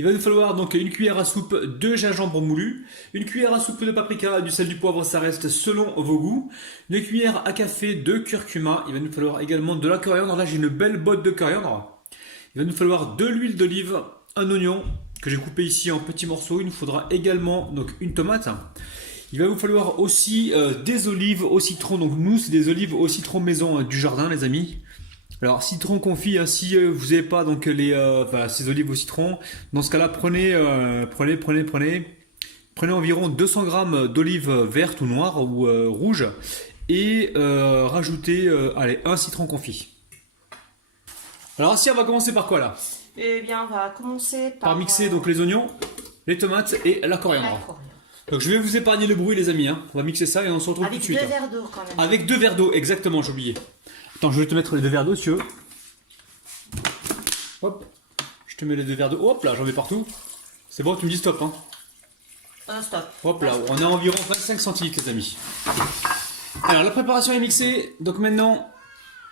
Il va nous falloir donc une cuillère à soupe de gingembre moulu, une cuillère à soupe de paprika, du sel, du poivre, ça reste selon vos goûts, une cuillère à café de curcuma. Il va nous falloir également de la coriandre. Là, j'ai une belle botte de coriandre. Il va nous falloir de l'huile d'olive, un oignon que j'ai coupé ici en petits morceaux. Il nous faudra également donc une tomate. Il va vous falloir aussi des olives au citron. Donc nous, c'est des olives au citron maison du jardin, les amis. Alors citron confit, hein, si vous n'avez pas donc ces olives au citron, dans ce cas-là, prenez environ 200 grammes d'olives vertes ou noires ou rouges et rajoutez allez, un citron confit. Alors si on va commencer par quoi là? Eh bien, on va commencer par mixer donc les oignons, les tomates et la coriandre. Donc je vais vous épargner le bruit les amis, hein. On va mixer ça et on se retrouve tout de suite. Avec 2 verres d'eau quand même. Avec 2 verres d'eau, exactement, j'ai oublié. Attends, je vais te mettre les 2 verres d'eau si tu veux. Hop, je te mets les 2 verres d'eau. Hop là, j'en mets partout. C'est bon, tu me dis stop, hein. Stop. Hop là, on a environ 25 centilitres les amis. Alors la préparation est mixée, donc maintenant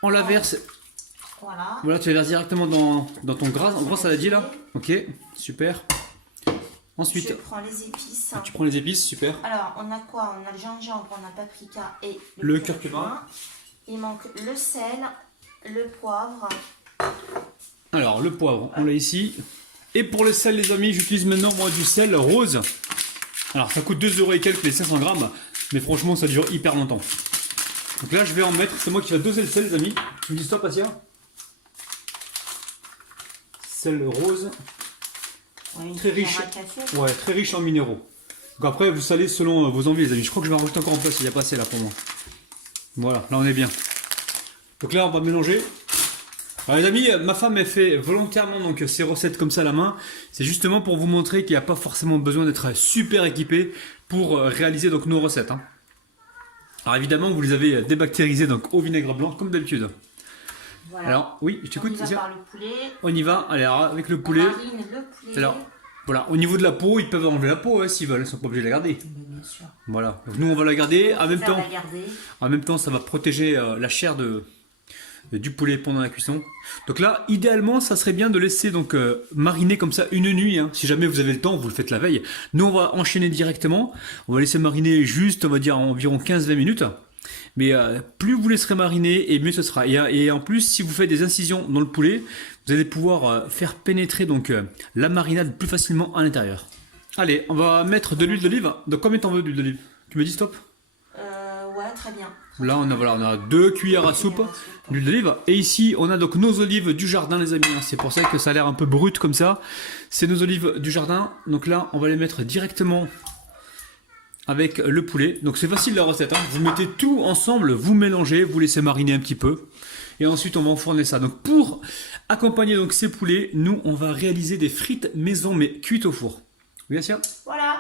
on la verse. Voilà. Voilà, tu la verses directement dans ton gros saladier là. Ok, super. Ensuite, je prends les épices. tu prends les épices, super. Alors, on a quoi? On a le gingembre, on a le paprika et le curcuma. Il manque le sel, le poivre. Alors, le poivre, on l'a ici. Et pour le sel, les amis, j'utilise maintenant moi du sel rose. Alors, ça coûte 2 € et quelques les 500 grammes. Mais franchement, ça dure hyper longtemps. Donc là, je vais en mettre. C'est moi qui vais doser le sel, les amis. Tu me dis stop, Asia. Sel rose. Ouais, très riche. Ouais, très riche en minéraux. Donc après, vous salez selon vos envies, les amis. Je crois que je vais en rajouter encore un peu, s'il n'y a pas assez là pour moi. Voilà, là on est bien. Donc là, on va mélanger. Alors les amis, ma femme elle fait volontairement donc ces recettes comme ça à la main. C'est justement pour vous montrer qu'il n'y a pas forcément besoin d'être super équipé pour réaliser donc nos recettes, hein. Alors évidemment, vous les avez débactérisées donc au vinaigre blanc comme d'habitude. Voilà. Alors oui, je t'écoute. On y va par le poulet. On y va. Allez, alors, avec le poulet. On marine le poulet. Alors, voilà, au niveau de la peau, ils peuvent enlever la peau hein, s'ils veulent, ils sont pas obligés de la garder. Bien sûr. Voilà, donc nous on va la garder. En même temps, ça va protéger la chair du poulet pendant la cuisson. Donc là, idéalement, ça serait bien de laisser donc mariner comme ça une nuit. Hein. Si jamais vous avez le temps, vous le faites la veille. Nous, on va enchaîner directement. On va laisser mariner juste, on va dire, environ 15-20 minutes. Mais plus vous laisserez mariner, et mieux ce sera. Et en plus, si vous faites des incisions dans le poulet, vous allez pouvoir faire pénétrer donc la marinade plus facilement à l'intérieur. Allez, on va mettre de l'huile d'olive. Donc combien t'en veux d'huile d'olive? Tu me dis stop? Ouais, très bien. Là, on a 2 cuillères à soupe d'huile d'olive. Et ici, on a donc nos olives du jardin, les amis. C'est pour ça que ça a l'air un peu brut comme ça. C'est nos olives du jardin. Donc là, on va les mettre directement avec le poulet. Donc c'est facile la recette, hein. Vous mettez tout ensemble, vous mélangez, vous laissez mariner un petit peu. Et ensuite, on va enfourner ça. Donc pour accompagner donc ces poulets, nous, on va réaliser des frites maison, mais cuites au four. Oui, Asia? Voilà.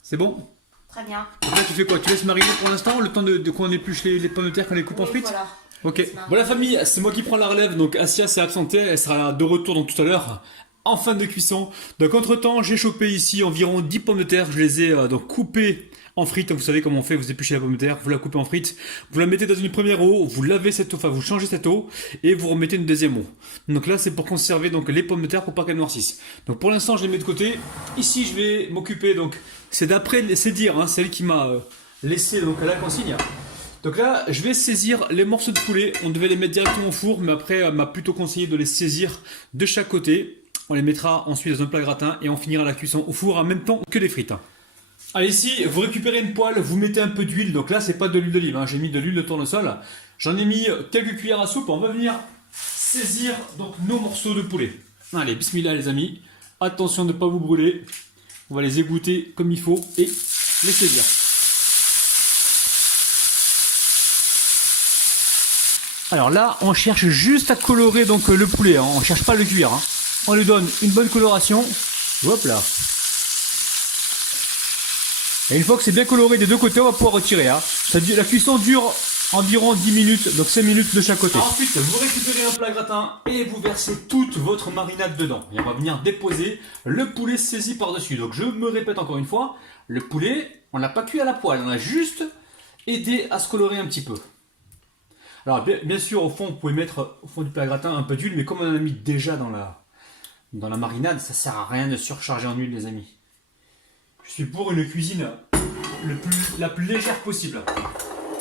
C'est bon? Très bien. Donc là, tu fais quoi? Tu laisses mariner pour l'instant, le temps de qu'on épluche les pommes de terre, qu'on les coupe en frites? Voilà. Ok. Voilà famille, c'est moi qui prends la relève. Donc Asia s'est absentée, elle sera de retour donc tout à l'heure en fin de cuisson. Donc entre temps, j'ai chopé ici environ 10 pommes de terre. Je les ai donc coupées en frites. Vous savez comment on fait, vous épluchez la pomme de terre, vous la coupez en frites, vous la mettez dans une première eau, vous lavez cette eau, enfin vous changez cette eau et vous remettez une deuxième eau. Donc là c'est pour conserver donc les pommes de terre pour pas qu'elles noircissent. Donc pour l'instant je les mets de côté. Ici je vais m'occuper donc, c'est d'après c'est dire, hein, celle qui m'a laissé donc à la consigne. Donc là je vais saisir les morceaux de poulet. On devait les mettre directement au four, mais après elle m'a plutôt conseillé de les saisir de chaque côté. On les mettra ensuite dans un plat gratin et on finira la cuisson au four en même temps que les frites. Allez, ici, vous récupérez une poêle, vous mettez un peu d'huile. Donc là, c'est pas de l'huile d'olive, hein. J'ai mis de l'huile de tournesol. J'en ai mis quelques cuillères à soupe. On va venir saisir donc nos morceaux de poulet. Allez, bismillah les amis. Attention de ne pas vous brûler. On va les égoutter comme il faut et les saisir. Alors là, on cherche juste à colorer donc le poulet. Hein. On cherche pas à le cuire. Hein. On lui donne une bonne coloration. Hop là. Et une fois que c'est bien coloré des deux côtés, on va pouvoir retirer. Hein. La cuisson dure environ 10 minutes, donc 5 minutes de chaque côté. Ensuite, vous récupérez un plat gratin et vous versez toute votre marinade dedans. Et on va venir déposer le poulet saisi par-dessus. Donc je me répète encore une fois, le poulet, on l'a pas cuit à la poêle, on a juste aidé à se colorer un petit peu. Alors bien sûr, au fond, vous pouvez mettre au fond du plat gratin un peu d'huile, mais comme on en a mis déjà dans dans la marinade, ça sert à rien de surcharger en huile, les amis. Je suis pour une cuisine la plus légère possible.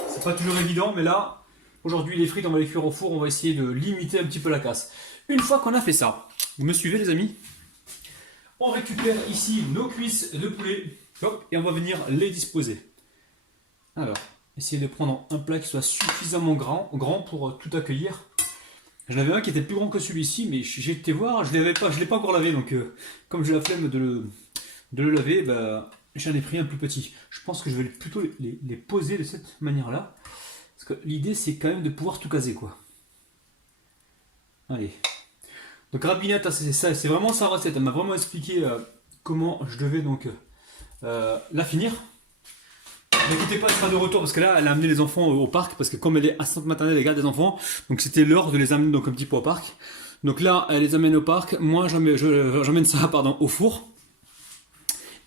C'est pas toujours évident, mais là, aujourd'hui, les frites, on va les cuire au four, on va essayer de limiter un petit peu la casse. Une fois qu'on a fait ça, vous me suivez, les amis? On récupère ici nos cuisses de poulet, hop, et on va venir les disposer. Alors, essayez de prendre un plat qui soit suffisamment grand pour tout accueillir. J'en avais un qui était plus grand que celui-ci, mais j'ai été voir, je ne l'ai pas encore lavé, donc comme j'ai la flemme de le laver, bah, j'en ai pris un plus petit. Je pense que je vais plutôt les poser de cette manière-là, parce que l'idée c'est quand même de pouvoir tout caser, quoi. Allez. Donc Rapinette, c'est vraiment sa recette, elle m'a vraiment expliqué comment je devais donc la finir. N'inquiétez pas, elle sera de retour parce que là, elle a amené les enfants au parc parce que comme elle est assistante maternelle et garde des enfants, donc c'était l'heure de les amener donc un petit peu au parc. Donc là, elle les amène au parc, moi j'emmène ça au four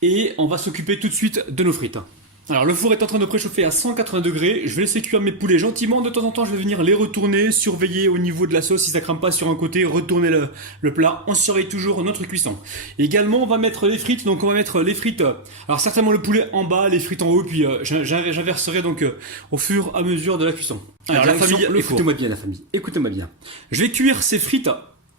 et on va s'occuper tout de suite de nos frites. Alors le four est en train de préchauffer à 180 degrés, je vais laisser cuire mes poulets gentiment, de temps en temps je vais venir les retourner, surveiller au niveau de la sauce si ça crame pas sur un côté, retourner le plat, on surveille toujours notre cuisson. Et également on va mettre les frites, donc on va mettre les frites, alors certainement le poulet en bas, les frites en haut, puis j'inverserai donc au fur et à mesure de la cuisson. Alors la famille, écoutez-moi bien la famille, écoutez-moi bien. Je vais cuire ces frites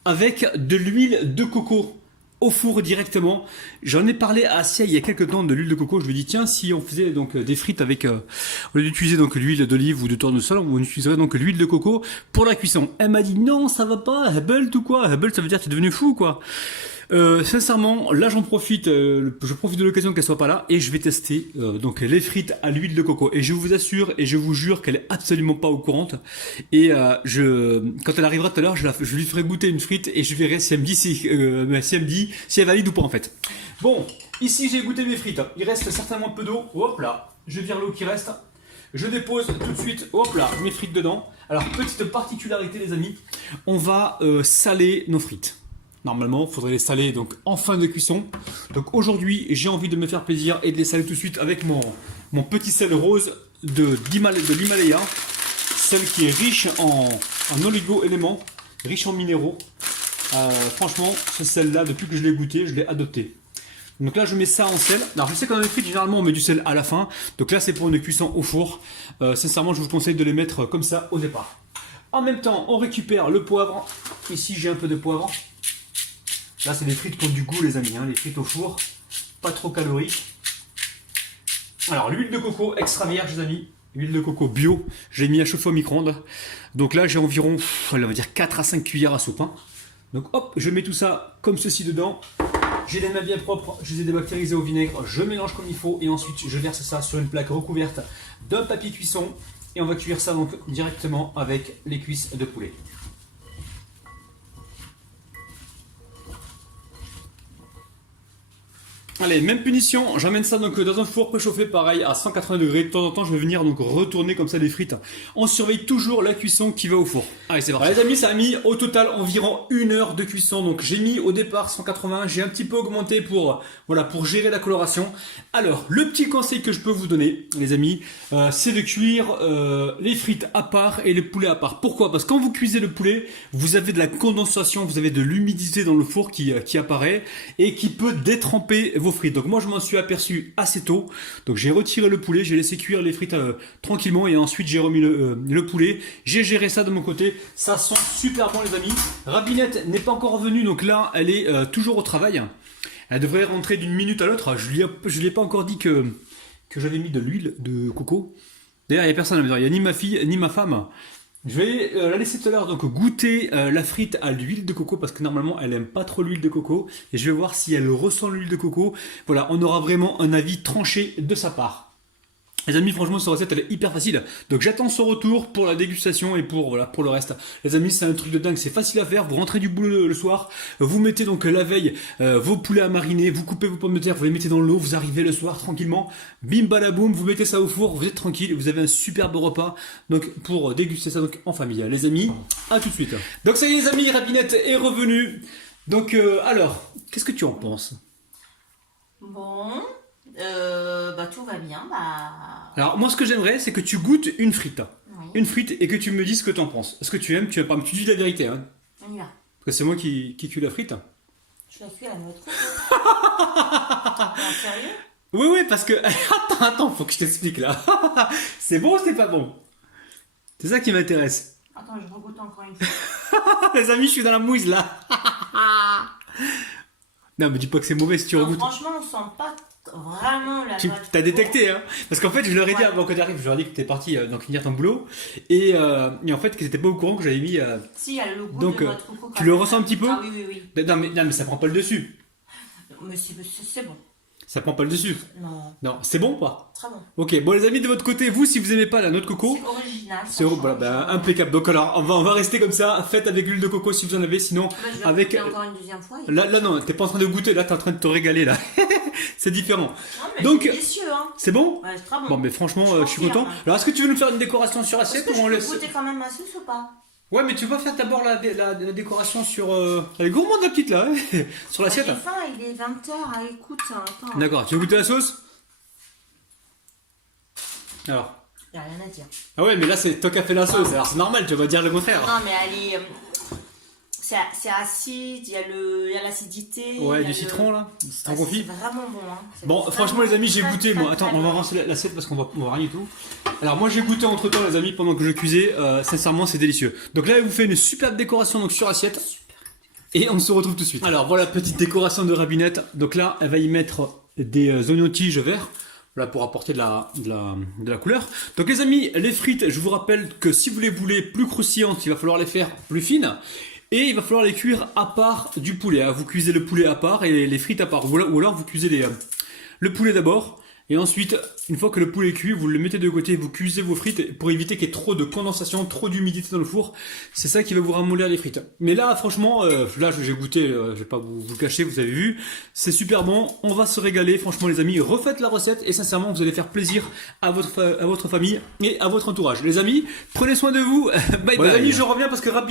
avec de l'huile de coco. Au four directement. J'en ai parlé à Asia il y a quelques temps de l'huile de coco. Je lui ai dit tiens, si on faisait donc des frites avec au lieu d'utiliser donc l'huile d'olive ou de tournesol, on utiliserait donc l'huile de coco pour la cuisson. Elle m'a dit non, ça va pas, Hubble tout quoi. Hubble ça veut dire que tu es devenu fou quoi. Sincèrement, là j'en profite, je profite de l'occasion qu'elle soit pas là et je vais tester donc les frites à l'huile de coco. Et je vous assure et je vous jure qu'elle est absolument pas au courant. Et quand elle arrivera tout à l'heure, je lui ferai goûter une frite et je verrai si elle me dit si elle valide ou pas en fait. Bon, ici j'ai goûté mes frites. Il reste certainement un peu d'eau. Hop là, je vire l'eau qui reste. Je dépose tout de suite, hop là, mes frites dedans. Alors petite particularité les amis, on va saler nos frites. Normalement, il faudrait les saler donc en fin de cuisson. Donc aujourd'hui, j'ai envie de me faire plaisir et de les saler tout de suite avec mon petit sel rose de l'Himalaya. Sel qui est riche en oligo-éléments, riche en minéraux. Franchement, ce sel-là, depuis que je l'ai goûté, je l'ai adopté. Donc là, je mets ça en sel. Alors je sais que dans les frites, généralement, on met du sel à la fin. Donc là, c'est pour une cuisson au four. Sincèrement, je vous conseille de les mettre comme ça au départ. En même temps, on récupère le poivre. Ici, j'ai un peu de poivre. Là, c'est des frites qui ont du goût, les amis, hein, les frites au four, pas trop caloriques. Alors, l'huile de coco extra vierge, les amis, l'huile de coco bio, j'ai mis à chauffer au micro-ondes. Donc là, j'ai environ, on va dire 4 à 5 cuillères à soupe. Hein. Donc hop, je mets tout ça comme ceci dedans. J'ai les mains bien propres, je les ai débactérisées au vinaigre, je mélange comme il faut et ensuite je verse ça sur une plaque recouverte d'un papier cuisson et on va cuire ça donc directement avec les cuisses de poulet. Allez, même punition, j'emmène ça donc dans un four préchauffé pareil à 180 degrés. De temps en temps, je vais venir donc retourner comme ça les frites. On surveille toujours la cuisson qui va au four. Allez, c'est parti. Alors, les amis, ça a mis au total environ 1 heure de cuisson. Donc j'ai mis au départ 180, j'ai un petit peu augmenté pour gérer la coloration. Alors, le petit conseil que je peux vous donner, les amis, c'est de cuire les frites à part et les poulets à part. Pourquoi? Parce que quand vous cuisez le poulet, vous avez de la condensation, vous avez de l'humidité dans le four qui apparaît et qui peut détremper vos frites. Donc moi je m'en suis aperçu assez tôt. Donc j'ai retiré le poulet, j'ai laissé cuire les frites tranquillement et ensuite j'ai remis le poulet. J'ai géré ça de mon côté. Ça sent super bon les amis. Rabinette n'est pas encore revenue donc là elle est toujours au travail. Elle devrait rentrer d'une minute à l'autre. Je lui ai pas encore dit que j'avais mis de l'huile de coco. D'ailleurs il n'y a personne à la maison. Il n'y a ni ma fille ni ma femme. Je vais la laisser tout à l'heure donc goûter la frite à l'huile de coco parce que normalement elle aime pas trop l'huile de coco et je vais voir si elle ressent l'huile de coco. Voilà, on aura vraiment un avis tranché de sa part. Les amis, franchement, cette recette, elle est hyper facile. Donc, j'attends son retour pour la dégustation et pour le reste. Les amis, c'est un truc de dingue. C'est facile à faire. Vous rentrez du boulot le soir. Vous mettez donc la veille vos poulets à mariner. Vous coupez vos pommes de terre. Vous les mettez dans l'eau. Vous arrivez le soir tranquillement. Bim, balaboum. Vous mettez ça au four. Vous êtes tranquille. Vous avez un superbe repas. Donc, pour déguster ça donc en famille. Les amis, à tout de suite. Donc, ça y est, les amis, Rapinette est revenue. Donc, alors, qu'est-ce que tu en penses? Bon, tout va bien. Alors, moi, ce que j'aimerais, c'est que tu goûtes une frite. Oui. Une frite et que tu me dises ce que tu en penses. Est-ce que tu aimes, tu aimes pas, mais tu dis la vérité. Hein. On y va. Parce que c'est moi qui cuis la frite. Je la suis à notre. Sérieux? Oui, oui, parce que... Attends, faut que je t'explique là. C'est bon ou c'est pas bon? C'est ça qui m'intéresse. Attends, je regoute encore une fois. Les amis, je suis dans la mouise là. Non, mais dis pas que c'est mauvais si tu Non, regoutes. franchement, on sent pas vraiment la Tu noix de t'as coco. détecté, hein? Parce qu'en fait, je leur ai dit Ouais. avant que tu arrives, je leur ai dit que t'es parti donc finir ton boulot. Et en fait, qu'ils étaient pas au courant que j'avais mis. Si, il y a le goût Donc, de noix de coco. tu quand le même. ressens un petit peu? Ah oui, oui, oui. Non, mais ça prend pas le dessus. Mais c'est bon. Ça prend pas le dessus. Non, Non, c'est bon ou pas? très bon. Ok, bon, les amis, de votre côté, vous, si vous aimez pas la noix de coco. C'est original. ça C'est change. voilà, ben, impeccable. Donc alors, on va rester comme ça. Faites avec l'huile de coco si vous en avez. Sinon, Bah, je vais avec goûter encore une deuxième fois. là non, t'es pas en train de goûter. Là, t'es en train de te régaler là. C'est différent. Non, mais Donc- c'est délicieux, hein. C'est bon? Ouais, c'est très bon. Bon, mais franchement, Je je suis confirme. content. Alors, est-ce que tu veux nous faire une décoration sur Est-ce assiette que ou on je laisse? peux goûter quand même ma sauce ou pas? Ouais, mais tu vas faire d'abord la décoration sur. Elle est gourmande la petite là, hein sur l'assiette. J'ai faim, il est 20h. Ah, écoute, attends. D'accord, tu veux goûter la sauce? Alors. Il n'y a rien à dire. Ah ouais, mais là c'est toi qui as fait la sauce, alors c'est normal, tu vas dire le contraire. Non, mais elle est. C'est acide, il y a l'acidité. Ouais, il y a du citron là, citron Ah, confit. c'est vraiment bon. Hein. C'est Bon, vraiment franchement les amis, j'ai très, goûté très, moi. Attends, très on va bon. lancer l'assiette parce qu'on va rien du tout. Alors moi j'ai goûté entre temps les amis pendant que je cuisais. Sincèrement c'est délicieux. Donc là elle vous fait une superbe décoration donc sur assiette. Et on se retrouve tout de suite. Alors voilà petite décoration de Rabinette. Donc là elle va y mettre des oignons tiges verts. Voilà pour apporter de la couleur. Donc les amis, les frites, je vous rappelle que si vous les voulez plus croustillantes, il va falloir les faire plus fines. Et il va falloir les cuire à part du poulet. Vous cuisez le poulet à part et les frites à part. Ou alors vous cuisez le poulet d'abord. Et ensuite, une fois que le poulet est cuit, vous le mettez de côté, vous cuisez vos frites pour éviter qu'il y ait trop de condensation, trop d'humidité dans le four. C'est ça qui va vous ramollir les frites. Mais là, franchement, là j'ai goûté, je vais pas vous le cacher, vous avez vu. C'est super bon, on va se régaler. Franchement les amis, refaites la recette et sincèrement, vous allez faire plaisir à votre famille et à votre entourage. Les amis, prenez soin de vous. Bye bye. Les amis, je reviens parce que rapidement.